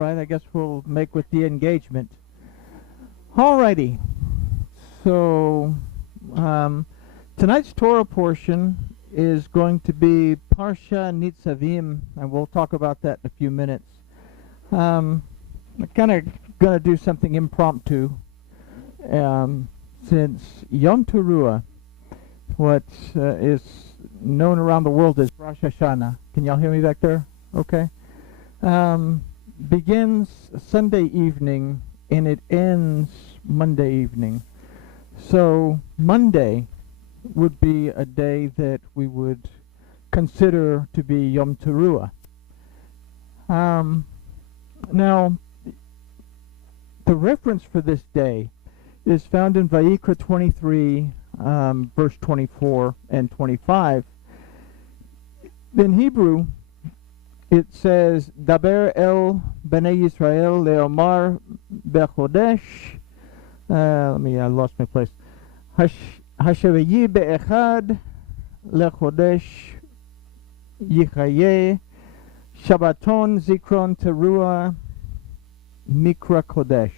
Right, I guess we'll make with the engagement. Alrighty. So, tonight's Torah portion is going to be Parsha Nitzavim, and we'll talk about that in a few minutes. I'm kind of going to do something impromptu, since Yom Teruah, what is known around the world as Rosh Hashanah. Can y'all hear me back there? Okay. Begins Sunday evening and it ends Monday evening. So Monday would be a day that we would consider to be Yom Teruah. Now, the reference for this day is found in Vayikra 23, verse 24 and 25. In Hebrew, it says, Daber el bnei Yisrael leomar bechodesh. I lost my place. Hashaveyi be'echad lechodesh yichaye Shabbaton zikron teruah mikra kodesh.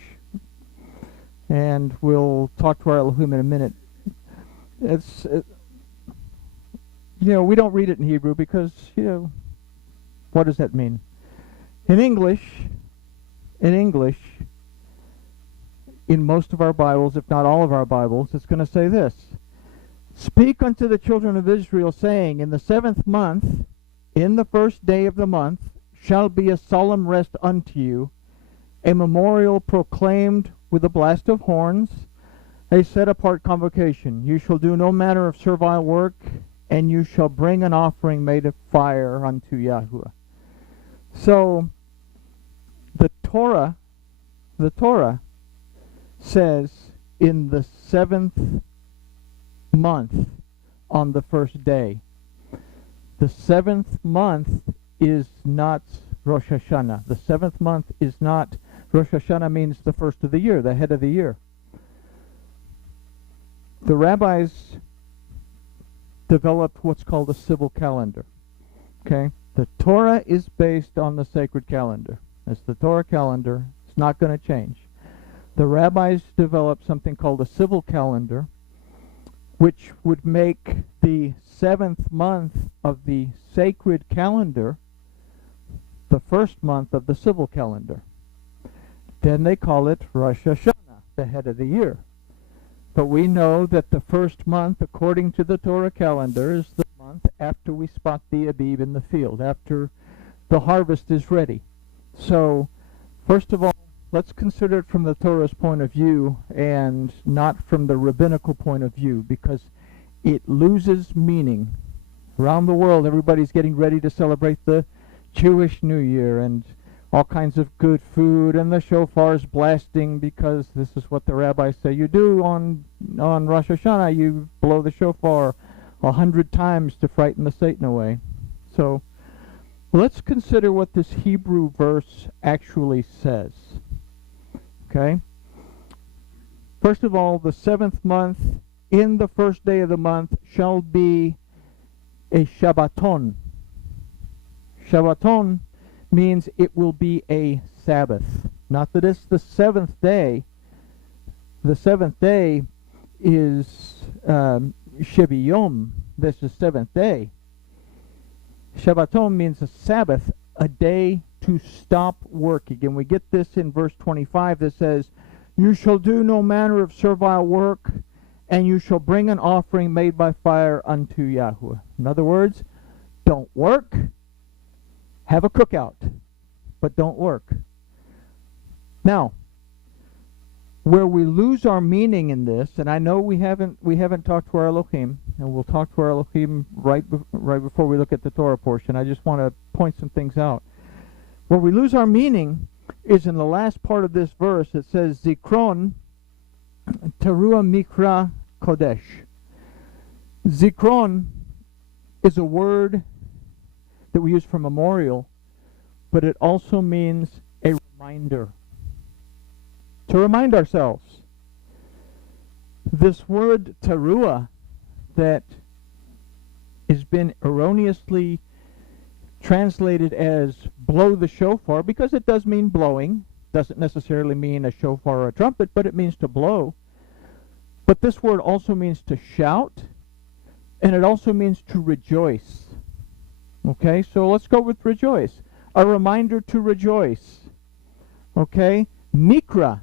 And we'll talk to our Elohim in a minute. We don't read it in Hebrew because, what does that mean? In English, in most of our Bibles, if not all of our Bibles, it's going to say this. Speak unto the children of Israel, saying, in the 7th month, in the first day of the month, shall be a solemn rest unto you, a memorial proclaimed with a blast of horns, a set-apart convocation. You shall do no manner of servile work, and you shall bring an offering made of fire unto Yahuwah. So, the Torah says in the 7th month on the first day. The 7th month is not Rosh Hashanah. The 7th month is not, Rosh Hashanah means the first of the year, the head of the year. The rabbis developed what's called a civil calendar. Okay? The Torah is based on the sacred calendar. It's the Torah calendar. It's not going to change. The rabbis developed something called a civil calendar, which would make the 7th month of the sacred calendar the first month of the civil calendar. Then they call it Rosh Hashanah, the head of the year. But we know that the first month, according to the Torah calendar, is the month after we spot the Abib in the field, after the harvest is ready. So, first of all, let's consider it from the Torah's point of view and not from the rabbinical point of view, because it loses meaning. Around the world, everybody's getting ready to celebrate the Jewish New Year and all kinds of good food and the shofar's blasting, because this is what the rabbis say you do on Rosh Hashanah. You blow the shofar 100 times to frighten the Satan away. So let's consider what this Hebrew verse actually says. Okay? First of all, the 7th month, in the first day of the month, shall be a Shabbaton. Shabbaton means it will be a Sabbath. Not that it's the 7th day. The 7th day is Sheviyom. That's the 7th day. Shabbaton means a Sabbath, a day to stop working. And we get this in verse 25 that says, you shall do no manner of servile work, and you shall bring an offering made by fire unto Yahuwah. In other words, don't work, have a cookout, but don't work. Now, where we lose our meaning in this, and I know we haven't talked to our Elohim, and we'll talk to our Elohim right before we look at the Torah portion. I just want to point some things out. Where we lose our meaning is in the last part of this verse. It says, Zikron teruah mikra kodesh. Zikron is a word that we use for memorial, but it also means a reminder. To remind ourselves. This word teruah that has been erroneously translated as blow the shofar, because it does mean blowing. Doesn't necessarily mean a shofar or a trumpet, but it means to blow. But this word also means to shout, and it also means to rejoice. Okay, so let's go with rejoice. A reminder to rejoice. Okay, mikra.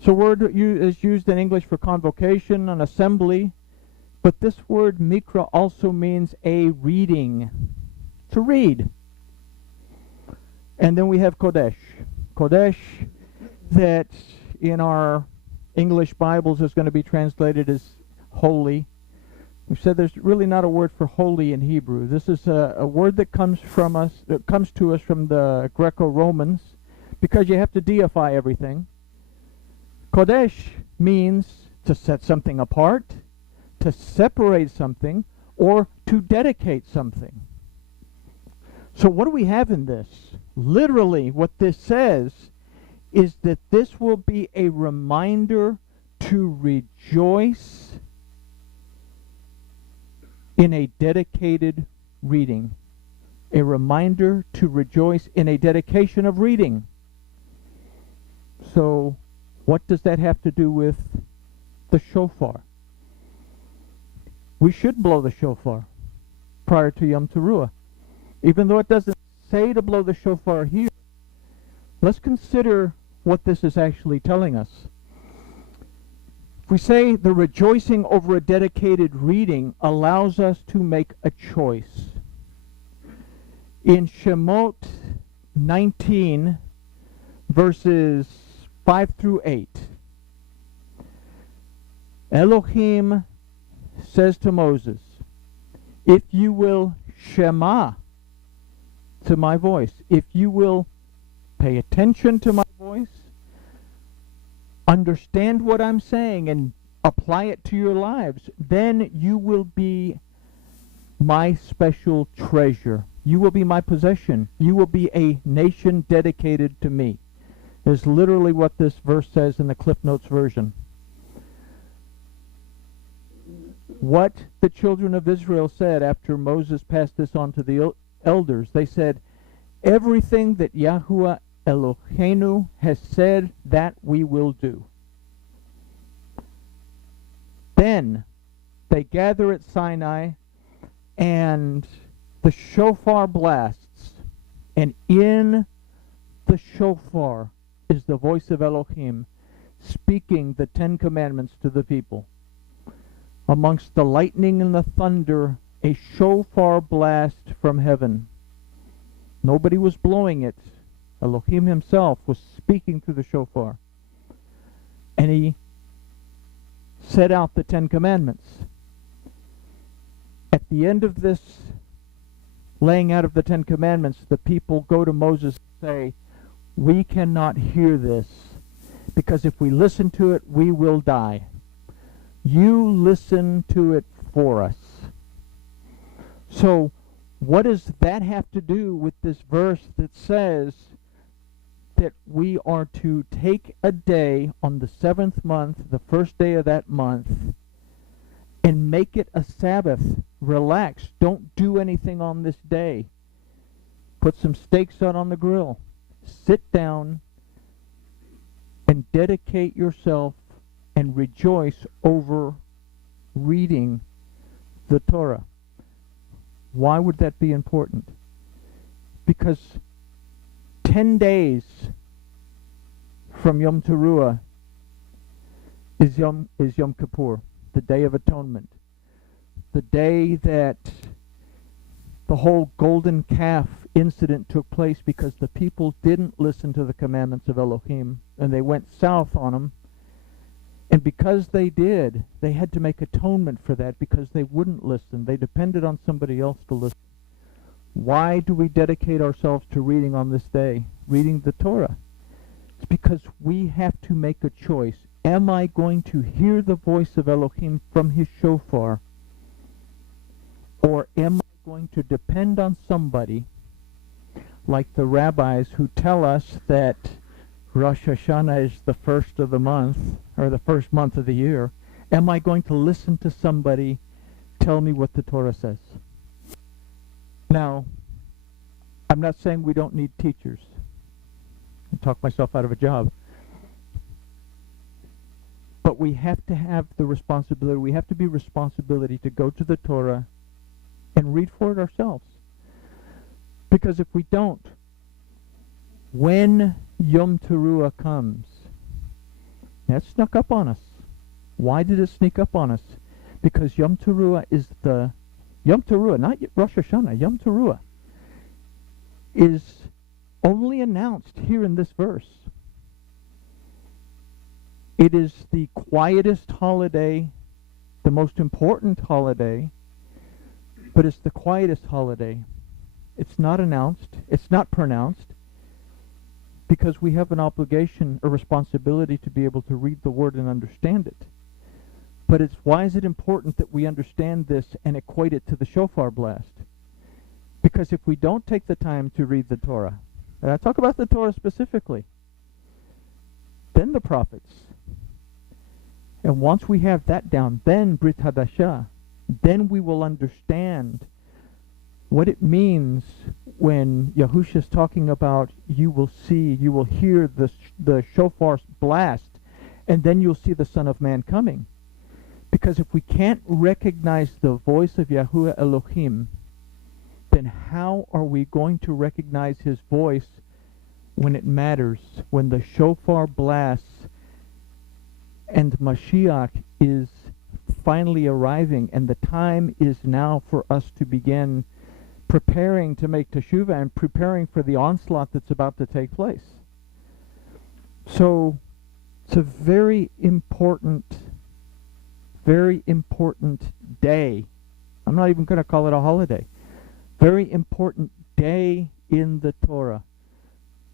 So word is used in English for convocation, an assembly, but this word mikra also means a reading, to read. And then we have kodesh. Kodesh, that in our English Bibles is going to be translated as holy. We said there's really not a word for holy in Hebrew. This is a word that comes to us from the Greco-Romans, because you have to deify everything. Kodesh means to set something apart, to separate something, or to dedicate something. So what do we have in this? Literally, what this says is that this will be a reminder to rejoice in a dedicated reading. A reminder to rejoice in a dedication of reading. So, what does that have to do with the shofar? We should blow the shofar prior to Yom Teruah. Even though it doesn't say to blow the shofar here, let's consider what this is actually telling us. If we say the rejoicing over a dedicated reading allows us to make a choice. In Shemot 19, verses 5 through 8, Elohim says to Moses, if you will shema to my voice, if you will pay attention to my voice, understand what I'm saying and apply it to your lives, then you will be my special treasure. You will be my possession. You will be a nation dedicated to me. Is literally what this verse says in the Cliff Notes version. What the children of Israel said after Moses passed this on to the elders, they said, everything that Yahuwah Eloheinu has said, that we will do. Then they gather at Sinai, and the shofar blasts, and in the shofar is the voice of Elohim speaking the 10 Commandments to the people. Amongst the lightning and the thunder, a shofar blast from heaven. Nobody was blowing it. Elohim himself was speaking through the shofar. And he set out the 10 Commandments. At the end of this laying out of the 10 Commandments, the people go to Moses and say, we cannot hear this, because if we listen to it, we will die. You listen to it for us. So, what does that have to do with this verse that says that we are to take a day on the 7th month, the first day of that month, and make it a Sabbath? Relax. Don't do anything on this day. Put some steaks out on the grill. Sit down and dedicate yourself and rejoice over reading the Torah. Why would that be important? Because 10 days from Yom Teruah is Yom Kippur, the Day of Atonement. The day that the whole golden calf incident took place because the people didn't listen to the commandments of Elohim, and they went south on them. And because they did, they had to make atonement for that because they wouldn't listen. They depended on somebody else to listen. Why do we dedicate ourselves to reading on this day, reading the Torah? It's because we have to make a choice. Am I going to hear the voice of Elohim from his shofar? Or am I going to depend on somebody like the rabbis who tell us that Rosh Hashanah is the first of the month, or the first month of the year? Am I going to listen to somebody tell me what the Torah says? Now, I'm not saying we don't need teachers. I talk myself out of a job. But we have to have the responsibility, we have to be responsibility to go to the Torah and read for it ourselves. Because if we don't, when Yom Teruah comes, that snuck up on us. Why did it sneak up on us? Because Yom Teruah is the, Yom Teruah, not Rosh Hashanah, Yom Teruah is only announced here in this verse. It is the quietest holiday, the most important holiday, but it's the quietest holiday. It's not announced, it's not pronounced, because we have an obligation, a responsibility to be able to read the word and understand it. But why is it important that we understand this and equate it to the shofar blast? Because if we don't take the time to read the Torah, and I talk about the Torah specifically, then the prophets, and once we have that down, then Brit Hadashah, then we will understand what it means when Yahushua is talking about you will see, you will hear the shofar blast, and then you'll see the Son of Man coming. Because if we can't recognize the voice of Yahuwah Elohim, then how are we going to recognize his voice when it matters, when the shofar blasts and Mashiach is finally arriving, and the time is now for us to begin preparing to make teshuvah and preparing for the onslaught that's about to take place. So it's a very important day. I'm not even going to call it a holiday. Very important day in the Torah.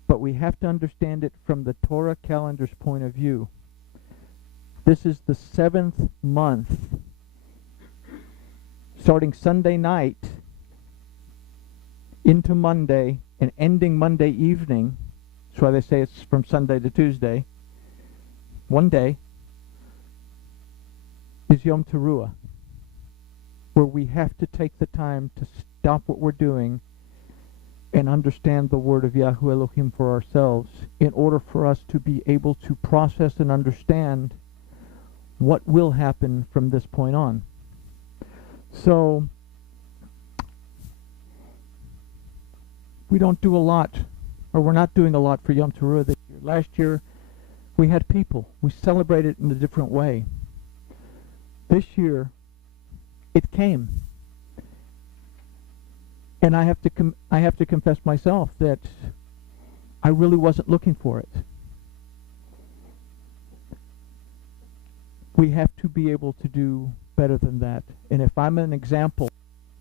But we have to understand it from the Torah calendar's point of view. This is the 7th month, starting Sunday night into Monday and ending Monday evening. That's why they say it's from Sunday to Tuesday. One day is Yom Teruah, where we have to take the time to stop what we're doing and understand the word of Yahuwah Elohim for ourselves in order for us to be able to process and understand what will happen from this point on. So we don't do a lot, or we're not doing a lot for Yom Teruah this year. Last year we had people. We celebrated in a different way. This year it came. And I have to confess myself that I really wasn't looking for it. We have to be able to do better than that. And if I'm an example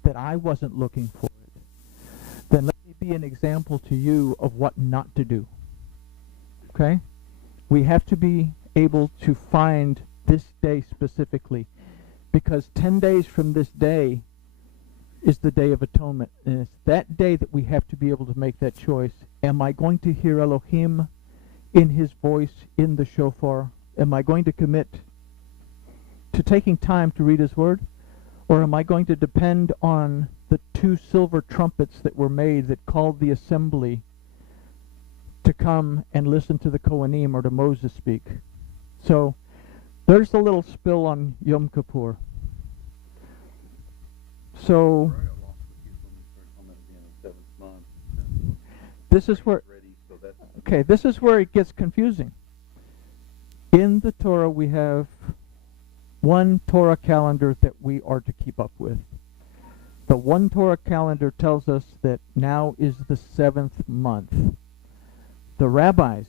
that I wasn't looking for it, then let me be an example to you of what not to do. Okay? We have to be able to find this day specifically, because 10 days from this day is the Day of Atonement. And it's that day that we have to be able to make that choice. Am I going to hear Elohim in his voice in the shofar? Am I going to commit to taking time to read his word? Or am I going to depend on the 2 silver trumpets that were made that called the assembly to come and listen to the Kohanim or to Moses speak? So there's a little spill on Yom Kippur. So this is where, okay, this is where it gets confusing. In the Torah we have one Torah calendar that we are to keep up with. The one Torah calendar tells us that now is the 7th month. The rabbis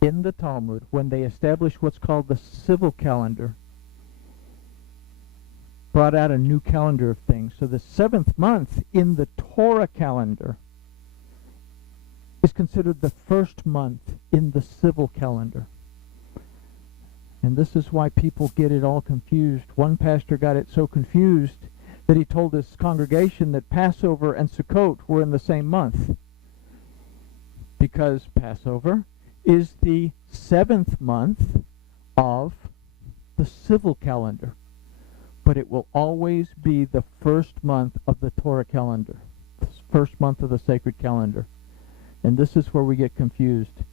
in the Talmud, when they established what's called the civil calendar, brought out a new calendar of things. So the 7th month in the Torah calendar is considered the first month in the civil calendar. And this is why people get it all confused. One pastor got it so confused that he told his congregation that Passover and Sukkot were in the same month, because Passover is the 7th month of the civil calendar, but it will always be the first month of the Torah calendar. first month of the sacred calendar. And this is where we get confused.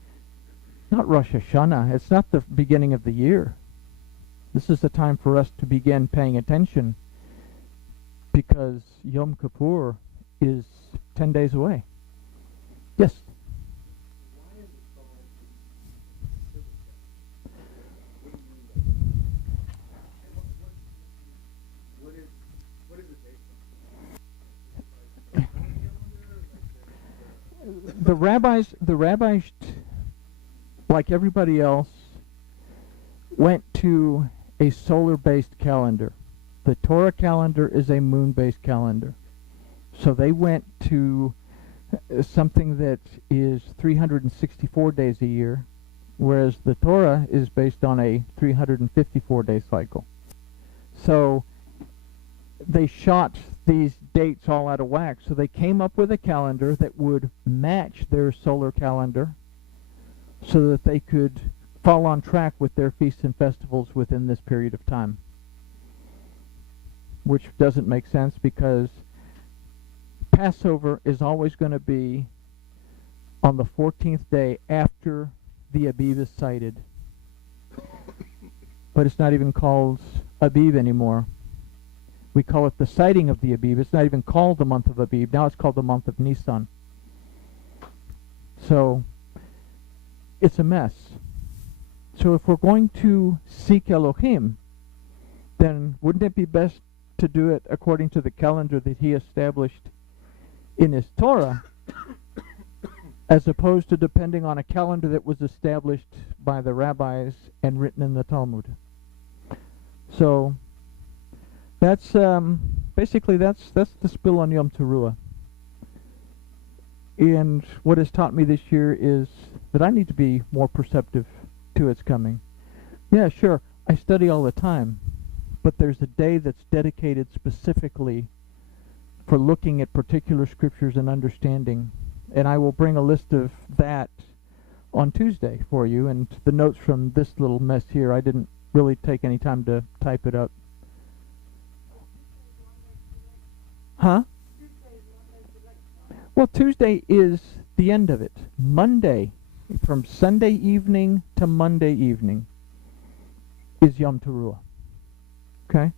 Not Rosh Hashanah. It's not the beginning of the year. This is the time for us to begin paying attention, because Yom Kippur is 10 days away. Yes? The rabbis, like everybody else, went to a solar-based calendar. The Torah calendar is a moon-based calendar. So they went to something that is 364 days a year, whereas the Torah is based on a 354-day cycle. So they shot these dates all out of whack. So they came up with a calendar that would match their solar calendar so that they could fall on track with their feasts and festivals within this period of time. Which doesn't make sense, because Passover is always going to be on the 14th day after the Abib is sighted. But it's not even called Abib anymore. We call it the sighting of the Abib. It's not even called the month of Abib. Now it's called the month of Nisan. So it's a mess. So if we're going to seek Elohim, then wouldn't it be best to do it according to the calendar that he established in his Torah, as opposed to depending on a calendar that was established by the rabbis and written in the Talmud? So that's basically that's the spill on Yom Teruah. And what has taught me this year is that I need to be more perceptive to its coming. Yeah, sure, I study all the time, but there's a day that's dedicated specifically for looking at particular scriptures and understanding. And I will bring a list of that on Tuesday for you. And the notes from this little mess here, I didn't really take any time to type it up. Huh? Well, Tuesday is the end of it. Monday, from Sunday evening to Monday evening, is Yom Teruah. Okay?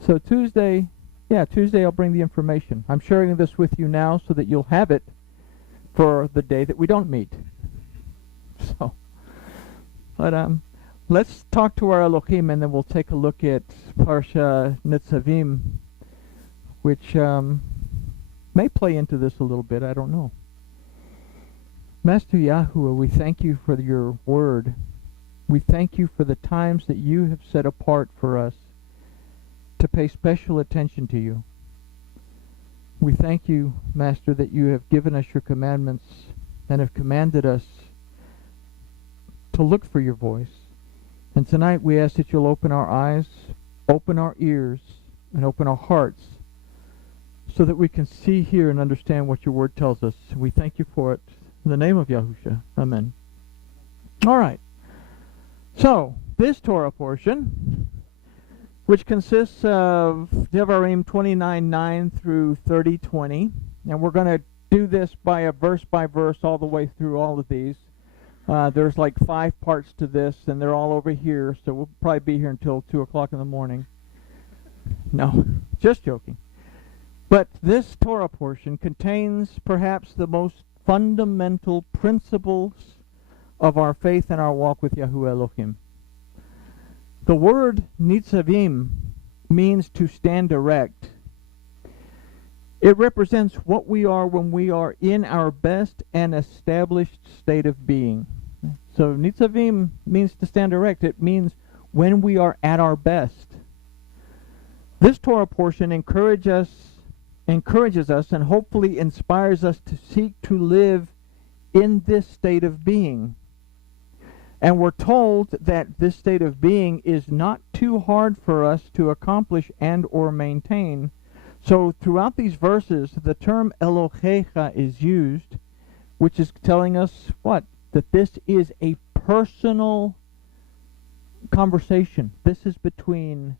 So Tuesday I'll bring the information. I'm sharing this with you now so that you'll have it for the day that we don't meet. So, but let's talk to our Elohim, and then we'll take a look at Parsha Nitzavim, which may play into this a little bit. I don't know. Master Yahuwah, we thank you for your word. We thank you for the times that you have set apart for us to pay special attention to you. We thank you, Master, that you have given us your commandments and have commanded us to look for your voice. And tonight we ask that you'll open our eyes, open our ears, and open our hearts so that we can see, hear, and understand what your word tells us. We thank you for it. In the name of Yahushua. Amen. All right. So, this Torah portion, which consists of Devarim 29:9 through 30:20, and we're going to do this by verse all the way through all of these. There's like 5 parts to this, and they're all over here, so we'll probably be here until 2 o'clock in the morning. No, just joking. But this Torah portion contains perhaps the most fundamental principles of our faith and our walk with Yahuwah Elohim. The word Nitzavim means to stand erect. It represents what we are when we are in our best and established state of being. So Nitzavim means to stand erect. It means when we are at our best. This Torah portion encourages us and hopefully inspires us to seek to live in this state of being. And we're told that this state of being is not too hard for us to accomplish and or maintain. So throughout these verses, the term Elohecha is used, which is telling us what? That this is a personal conversation. This is between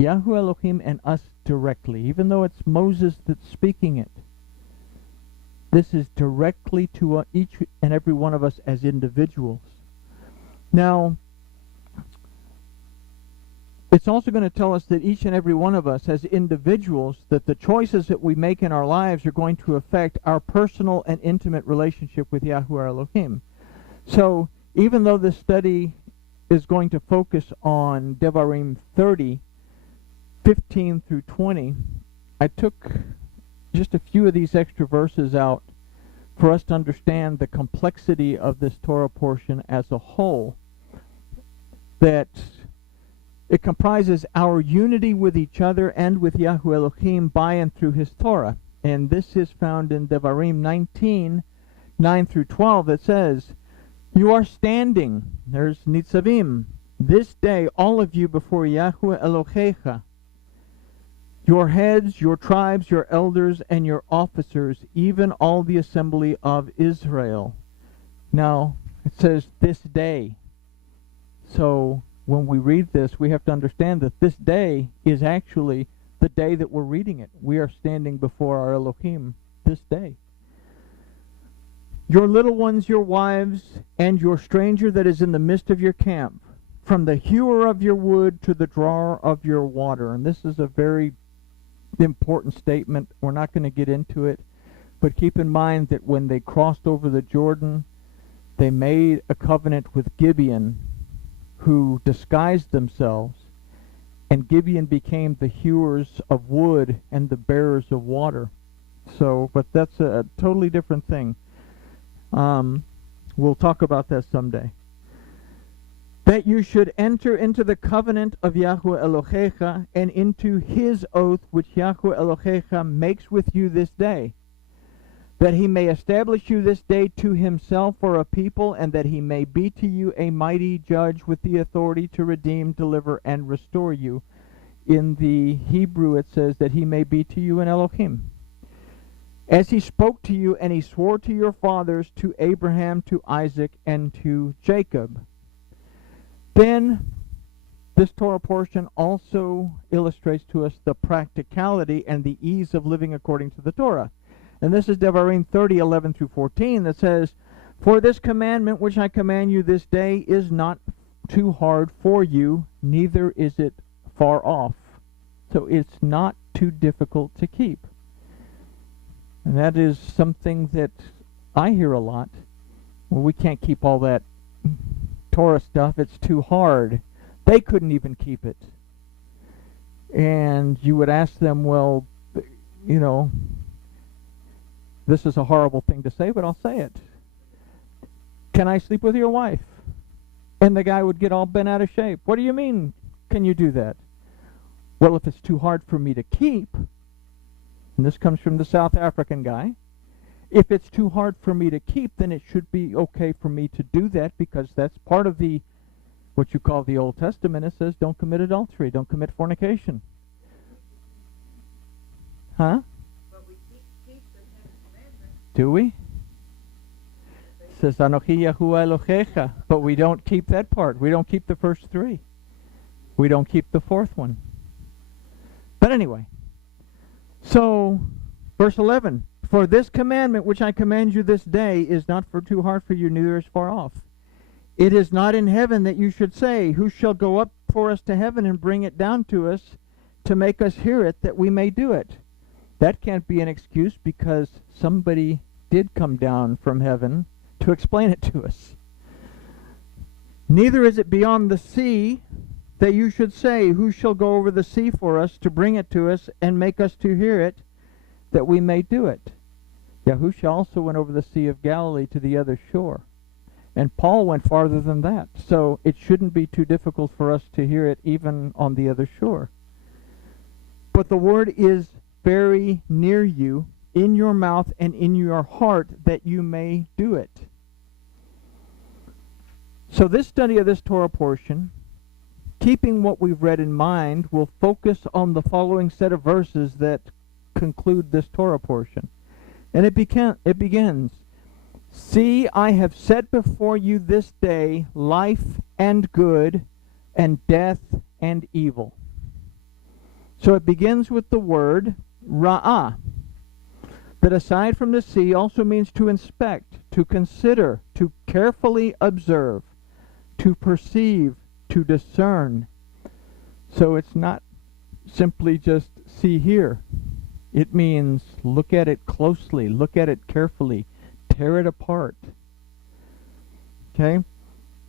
Yahuwah Elohim and us directly, even though it's Moses that's speaking it. This is directly to each and every one of us as individuals. Now, it's also going to tell us that each and every one of us as individuals, that the choices that we make in our lives are going to affect our personal and intimate relationship with Yahuwah Elohim. So, even though this study is going to focus on Devarim 30, 15 through 20, I took just a few of these extra verses out for us to understand the complexity of this Torah portion as a whole. That it comprises our unity with each other and with Yahuwah Elohim by and through His Torah. And this is found in Devarim 19, 9 through 12. It says, "You are standing," there's Nitzavim, "this day, all of you, before Yahuwah Elohecha, your heads, your tribes, your elders, and your officers, even all the assembly of Israel." Now, it says this day. So, when we read this, we have to understand that this day is actually the day that we're reading it. We are standing before our Elohim this day. "Your little ones, your wives, and your stranger that is in the midst of your camp, from the hewer of your wood to the drawer of your water." And this is a very important statement. We're not going to get into it, but keep in mind that when they crossed over the Jordan, they made a covenant with Gibeon, who disguised themselves, and Gibeon became the hewers of wood and the bearers of water. So, but that's a totally different thing. We'll talk about that someday. "That you should enter into the covenant of Yahuwah Elohecha and into His oath which Yahuwah Elohecha makes with you this day, that He may establish you this day to Himself for a people, and that He may be to you a mighty judge with the authority to redeem, deliver, and restore you." In the Hebrew it says that He may be to you an Elohim. "As He spoke to you, and He swore to your fathers, to Abraham, to Isaac, and to Jacob." Then, this Torah portion also illustrates to us the practicality and the ease of living according to the Torah. And this is Devarim 30, 11 through 14, that says, "For this commandment which I command you this day is not too hard for you, neither is it far off." So it's not too difficult to keep. And that is something that I hear a lot. Well, we can't keep all that Torah stuff. It's too hard. They couldn't even keep it. And you would ask them, well, you know, this is a horrible thing to say, but I'll say it. "Can I sleep with your wife?" And the guy would get all bent out of shape. "What do you mean, can you do that?" "Well, if it's too hard for me to keep," and this comes from the South African guy, "if it's too hard for me to keep, then it should be okay for me to do that, because that's part of the, what you call the Old Testament. It says don't commit adultery, don't commit fornication." Huh? But we keep the Ten Commandments. Do we? It says Anochi Yahuwah Elohecha, but we don't keep that part. We don't keep the first three. We don't keep the fourth one. But anyway, so verse 11, "For this commandment which I command you this day is not for too hard for you, neither is far off. It is not in heaven that you should say, who shall go up for us to heaven and bring it down to us to make us hear it, that we may do it." That can't be an excuse, because somebody did come down from heaven to explain it to us. "Neither is it beyond the sea that you should say, who shall go over the sea for us to bring it to us and make us to hear it, that we may do it." Yahusha also went over the Sea of Galilee to the other shore. And Paul went farther than that. So it shouldn't be too difficult for us to hear it even on the other shore. "But the word is very near you, in your mouth and in your heart, that you may do it." So this study of this Torah portion, keeping what we've read in mind, will focus on the following set of verses that conclude this Torah portion. And it begins, "See, I have set before you this day life and good, and death and evil." So it begins with the word ra'ah, that aside from the see also means to inspect, to consider, to carefully observe, to perceive, to discern. So it's not simply just see here. It means look at it closely, look at it carefully, tear it apart. Okay?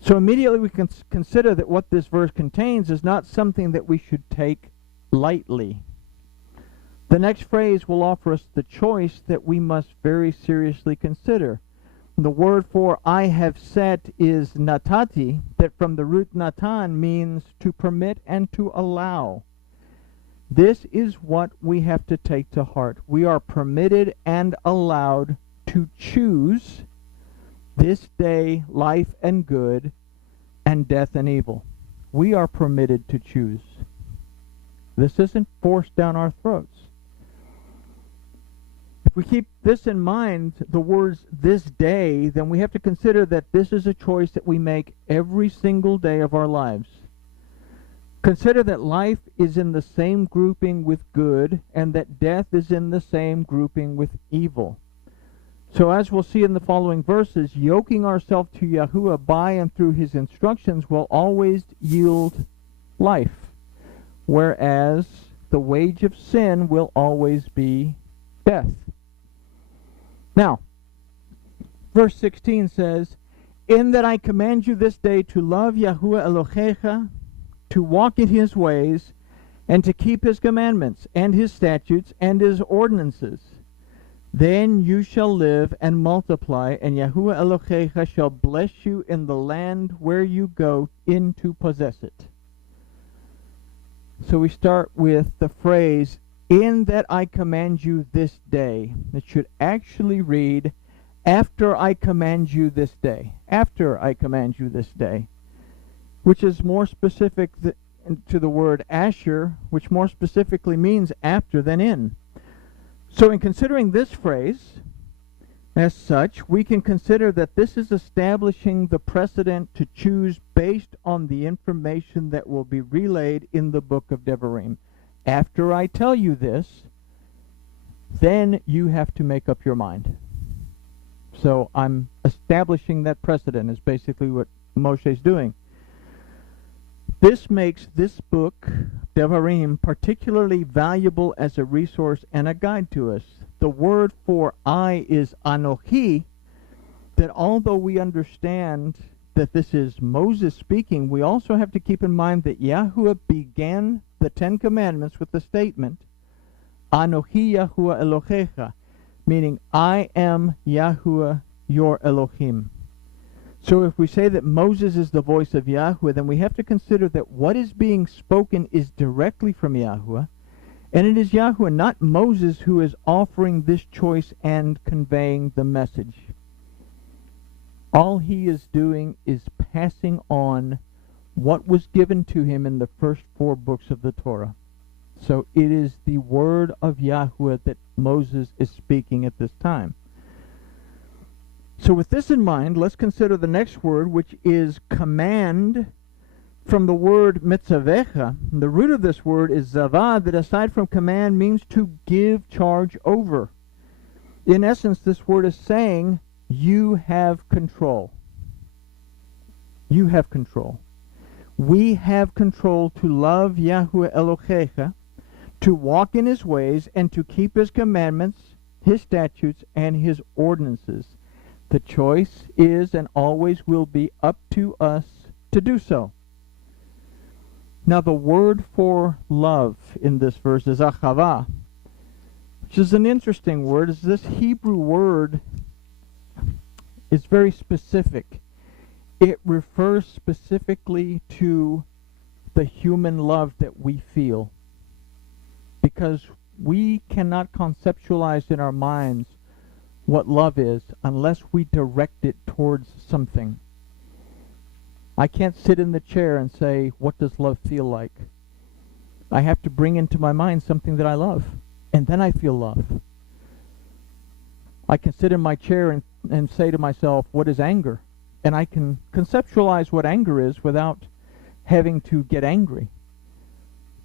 So immediately we can consider that what this verse contains is not something that we should take lightly. The next phrase will offer us the choice that we must very seriously consider. The word for I have set is natati, that from the root natan means to permit and to allow. This is what we have to take to heart. We are permitted and allowed to choose this day life and good and death and evil. We are permitted to choose. This isn't forced down our throats. If we keep this in mind, the words this day, then we have to consider that this is a choice that we make every single day of our lives. Consider that life is in the same grouping with good and that death is in the same grouping with evil. So as we'll see in the following verses, yoking ourselves to Yahuwah by and through his instructions will always yield life, whereas the wage of sin will always be death. Now, verse 16 says, in that I command you this day to love Yahuwah Elohecha, to walk in his ways, and to keep his commandments, and his statutes, and his ordinances. Then you shall live and multiply, and Yahuwah Elohecha shall bless you in the land where you go in to possess it. So we start with the phrase, in that I command you this day. It should actually read, after I command you this day. After I command you this day. Which is more specific to the word asher, which more specifically means after than in. So in considering this phrase, as such, we can consider that this is establishing the precedent to choose based on the information that will be relayed in the book of Devarim. After I tell you this, then you have to make up your mind. So I'm establishing that precedent is basically what Moshe's doing. This makes this book, Devarim, particularly valuable as a resource and a guide to us. The word for I is Anochi, that although we understand that this is Moses speaking, we also have to keep in mind that Yahuwah began the Ten Commandments with the statement, Anochi Yahuwah Elohecha, meaning I am Yahuwah your Elohim. So if we say that Moses is the voice of Yahuwah, then we have to consider that what is being spoken is directly from Yahuwah, and it is Yahuwah, not Moses, who is offering this choice and conveying the message. All he is doing is passing on what was given to him in the first 4 books of the Torah. So it is the word of Yahuwah that Moses is speaking at this time. So with this in mind, let's consider the next word, which is command, from the word mitzavecha. The root of this word is zavad, that aside from command means to give charge over. In essence, this word is saying, you have control. You have control. We have control to love Yahuwah Elohecha, to walk in his ways, and to keep his commandments, his statutes, and his ordinances. The choice is and always will be up to us to do so. Now the word for love in this verse is achava, which is an interesting word. This Hebrew word is very specific. It refers specifically to the human love that we feel, because we cannot conceptualize in our minds what love is unless we direct it towards something. I can't sit in the chair and say, what does love feel like? I have to bring into my mind something that I love, and then I feel love. I can sit in my chair and say to myself, what is anger? And I can conceptualize what anger is without having to get angry.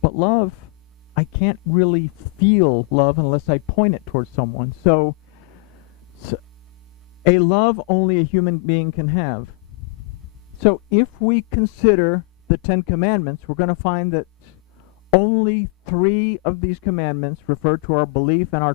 But love I can't really feel love unless I point it towards someone. So a love only a human being can have. So if we consider the 10 Commandments, we're going to find that only 3 of these commandments refer to our belief and our